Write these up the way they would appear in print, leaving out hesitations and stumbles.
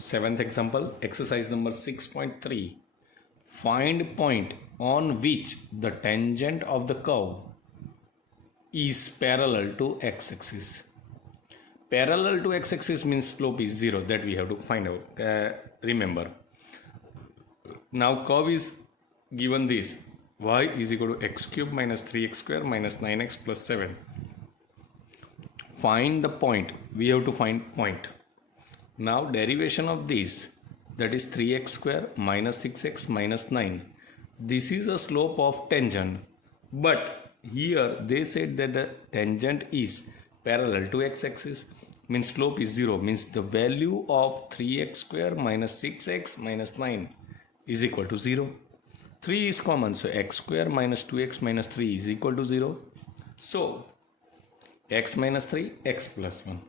Seventh example, exercise number 6.3. Find point on which the tangent of the curve is parallel to x-axis. Parallel to x-axis means slope is 0. That we have to find out. Remember. Now curve is given this. Y is equal to x cube minus 3x square minus 9x plus 7. Find the point. We have to find point. Now derivation of this, that is 3x square minus 6x minus 9. This is a slope of tangent, but here they said that the tangent is parallel to x-axis, means slope is 0, means the value of 3x square minus 6x minus 9 is equal to 0. 3 is common, so x square minus 2x minus 3 is equal to 0. So x minus 3, x plus 1.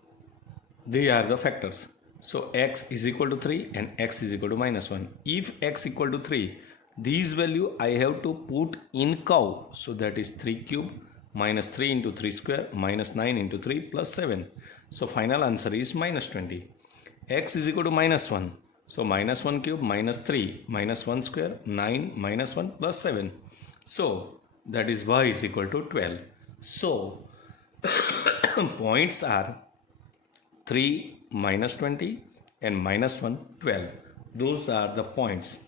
They are the factors. So x is equal to 3 and x is equal to minus 1. If x equal to 3, these value I have to put in curve. So that is 3 cube minus 3 into 3 square minus 9 into 3 plus 7. So final answer is minus 20. X is equal to minus 1. So minus 1 cube minus 3 minus 1 square 9 minus 1 plus 7. So that is y is equal to 12. So points are 3 minus 20 and minus 1 12. Those are the points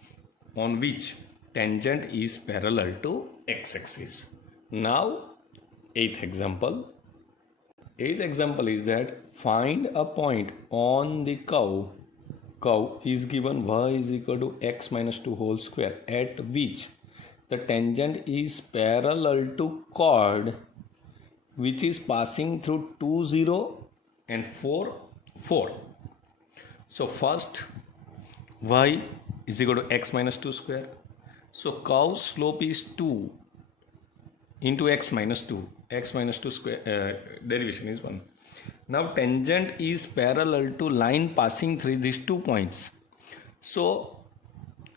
on which tangent is parallel to x-axis. Now eighth example. Eighth example is that find a point on the curve. Curve is given y is equal to x minus 2 whole square at which the tangent is parallel to chord which is passing through 2 0 and 4 4. So first y is equal to x minus 2 square. So curve slope is 2 into x minus 2. X minus 2 square derivation is 1. Now tangent is parallel to line passing through these 2 points. So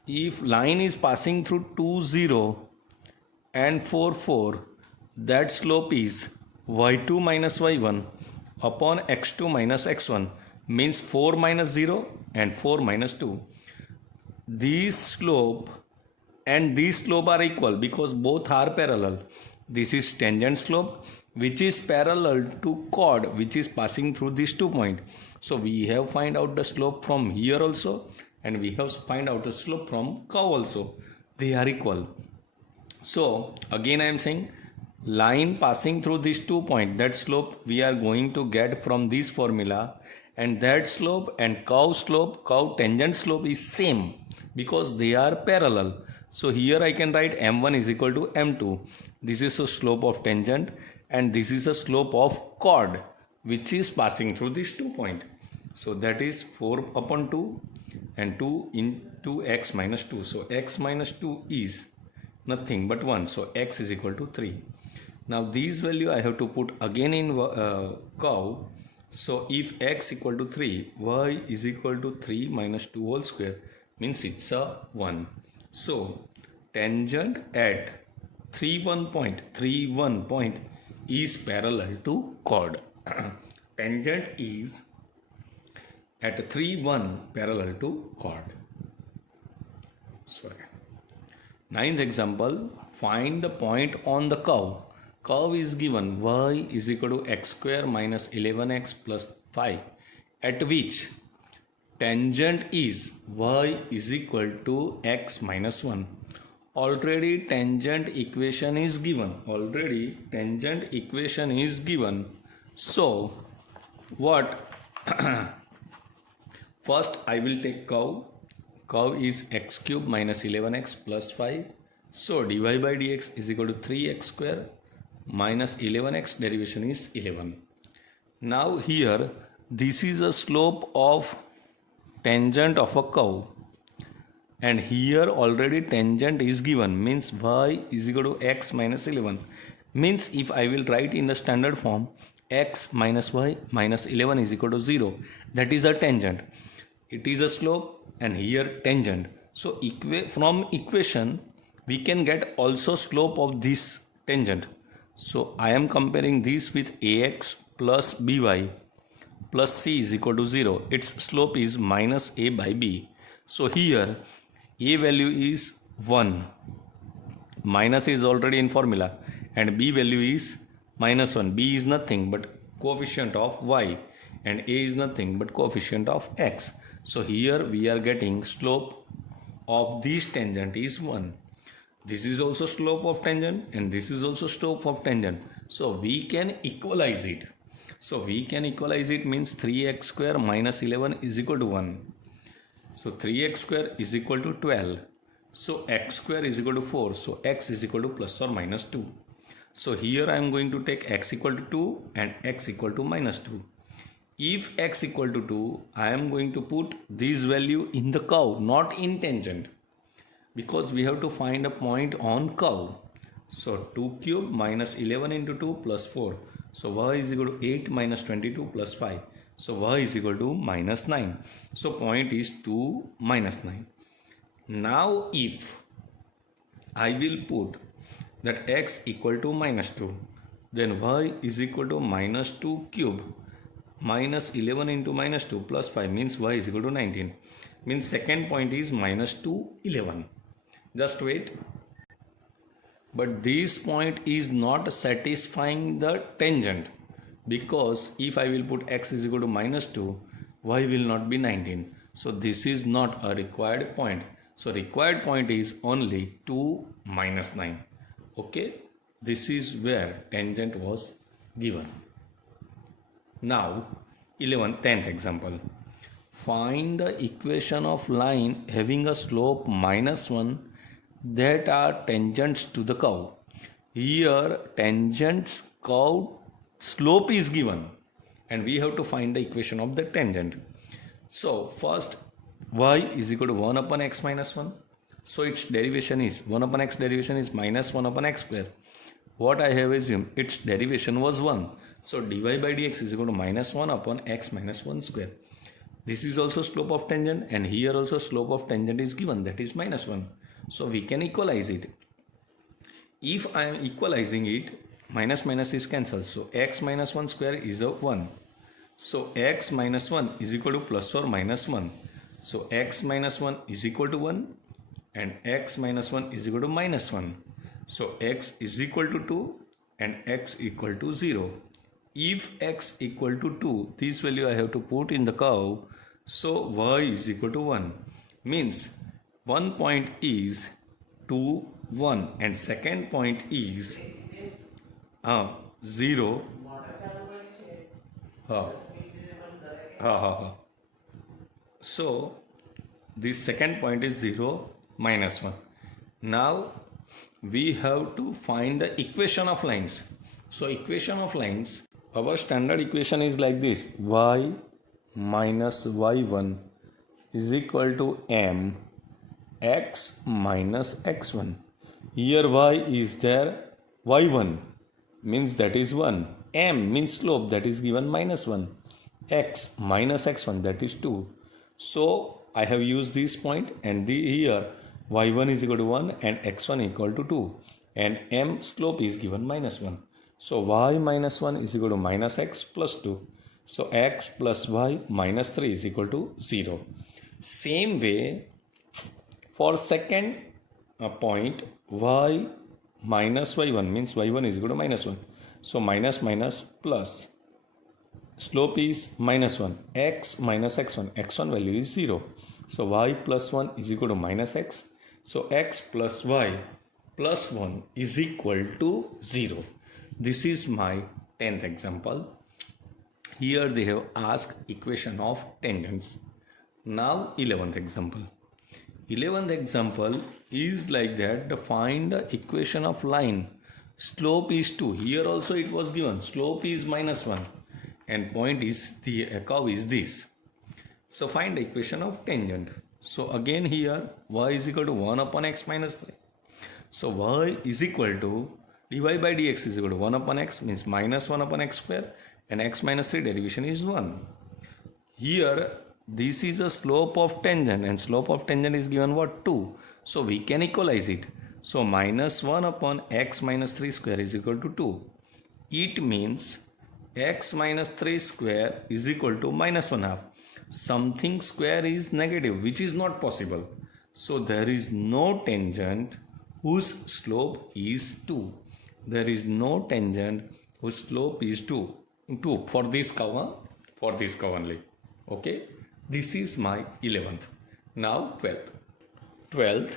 if line is passing through 2 0 and 4 4, that slope is y2 minus y1 upon x2 minus x1, means 4 minus 0 and 4 minus 2. These slope and these slope are equal because both are parallel. This is tangent slope which is parallel to chord which is passing through these 2 points. So we have find out the slope from here also and we have find out the slope from curve also. They are equal. So again I am saying line passing through these 2 points, that slope we are going to get from this formula, and that slope and curve tangent slope is same because they are parallel. So here I can write m1 is equal to m2. This is a slope of tangent and this is a slope of chord which is passing through these 2 points. So that is 4 upon 2 and 2 into x minus 2. So x minus 2 is nothing but 1. So x is equal to 3. Now these value I have to put again in curve. So if x equal to 3, y is equal to 3 minus 2 whole square, means it's a 1. So tangent at 3 1 point is parallel to chord. Tangent is at 3 1 parallel to chord. Sorry. Ninth example, find the point on the curve. Curve is given y is equal to x square minus 11x plus 5 at which tangent is y is equal to x minus 1. Already tangent equation is given. So what? First I will take curve. Curve is x cube minus 11x plus 5. So dy by dx is equal to 3x square minus 11x, derivation is 11. Now here this is a slope of tangent of a curve and here already tangent is given, means y is equal to x minus 11, means if I will write in the standard form x minus y minus 11 is equal to 0, that is a tangent. It is a slope and here tangent. So from equation we can get also slope of this tangent. So I am comparing this with ax plus by plus c is equal to 0. Its slope is minus a by b. So here a value is 1. Minus is already in formula and b value is minus 1. B is nothing but coefficient of y and a is nothing but coefficient of x. So here we are getting slope of this tangent is 1. This is also slope of tangent and this is also slope of tangent. So we can equalize it. So we can equalize it means 3x square minus 11 is equal to 1. So 3x square is equal to 12. So x square is equal to 4. So x is equal to plus or minus 2. So here I am going to take x equal to 2 and x equal to minus 2. If x equal to 2, I am going to put this value in the curve, not in tangent. Because we have to find a point on curve. So 2 cube minus 11 into 2 plus 4. So y is equal to 8 minus 22 plus 5. So y is equal to minus 9. So point is 2 minus 9. Now if I will put that x equal to minus 2, then y is equal to minus 2 cube minus 11 into minus 2 plus 5 means y is equal to 19. Means second point is minus 2, 11. Just wait. But this point is not satisfying the tangent, because if I will put x is equal to minus 2, y will not be 19. So this is not a required point. So required point is only 2 minus 9. Okay. This is where tangent was given. Now 10th example. Find the equation of line having a slope minus 1 that are tangents to the curve. Here tangents curve slope is given and we have to find the equation of the tangent. So first y is equal to 1 upon x minus 1. So its derivation is 1 upon x derivation is minus 1 upon x square. What I have assumed its derivation was 1. So dy by dx is equal to minus 1 upon x minus 1 square. This is also slope of tangent and here also slope of tangent is given, that is minus 1. So we can equalize it. If I am equalizing it, minus minus is cancelled. So x minus 1 square is a 1. So x minus 1 is equal to plus or minus 1. So x minus 1 is equal to 1 and x minus 1 is equal to minus 1. So x is equal to 2 and x equal to 0. If x equal to 2, this value I have to put in the curve. So y is equal to 1. Means one point is 2, 1 and second point is 0. So this second point is 0 minus 1. Now we have to find the equation of lines. So equation of lines, our standard equation is like this: y minus y1 is equal to m x minus x1. Here y is there, y1 means that is 1, m means slope, that is given minus 1, x minus x1, that is 2. So I have used this point and here y1 is equal to 1 and x1 equal to 2 and m slope is given minus 1. So y minus 1 is equal to minus x plus 2. So x plus y minus 3 is equal to 0. Same way for second point, y minus y1 means y1 is equal to minus 1. So minus minus plus, slope is minus 1, x minus x1, x1 value is 0. So y plus 1 is equal to minus x. So x plus y plus 1 is equal to 0. This is my 10th example. Here they have asked equation of tangents. Now 11th example. 11th example is like that: to find the equation of line. Slope is 2. Here also it was given. Slope is minus 1 and point is the curve is this. So find the equation of tangent. So again here y is equal to 1 upon x minus 3. So y is equal to dy by dx is equal to 1 upon x means minus 1 upon x square and x minus 3 derivation is 1. Here this is a slope of tangent and slope of tangent is given what? 2. So we can equalize it. So minus 1 upon x minus 3 square is equal to 2. It means x minus 3 square is equal to minus 1 half. Something square is negative, which is not possible. So there is no tangent whose slope is 2. There is no tangent whose slope is 2 for this curve, for this curve only. Okay, this is my 11th. Now 12th. 12th,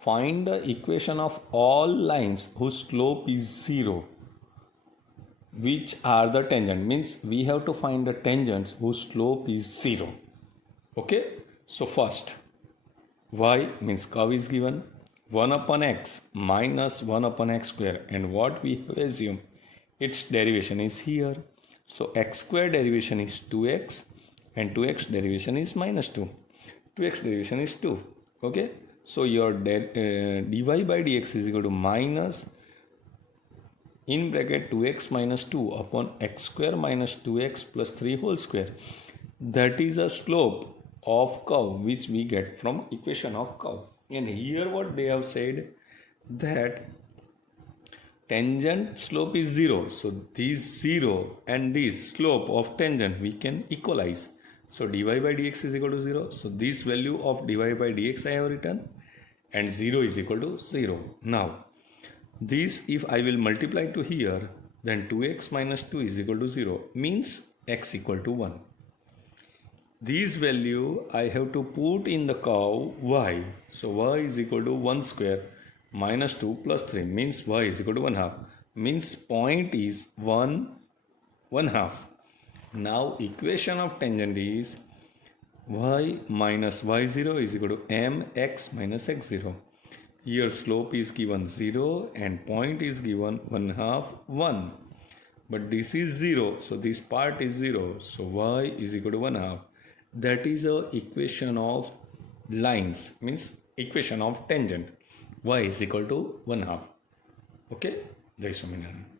find the equation of all lines whose slope is 0. Which are the tangent? Means we have to find the tangents whose slope is 0. Okay, so first, y means curve is given 1 upon x minus 1 upon x square, and what we have assumed its derivation is here. So x square derivation is 2x and 2x derivation is minus 2. 2x derivation is 2. Okay, so your dy by dx is equal to minus in bracket 2x minus 2 upon x square minus 2x plus 3 whole square. That is a slope of curve which we get from equation of curve. And here what they have said, that tangent slope is 0. So this 0 and this slope of tangent we can equalize. So dy by dx is equal to 0. So this value of dy by dx I have written, and 0 is equal to 0. Now this, if I will multiply to here, then 2x minus 2 is equal to 0, means x equal to 1. This value I have to put in the curve y. So y is equal to 1 square minus 2 plus 3, means y is equal to 1 half, means point is 1 half. Now equation of tangent is y minus y0 is equal to mx minus x0. Here slope is given 0 and point is given 1 half 1. But this is 0, so this part is 0. So y is equal to 1 half. That is a equation of lines, means equation of tangent. Y is equal to 1 half. Okay, Jai Swaminarayan.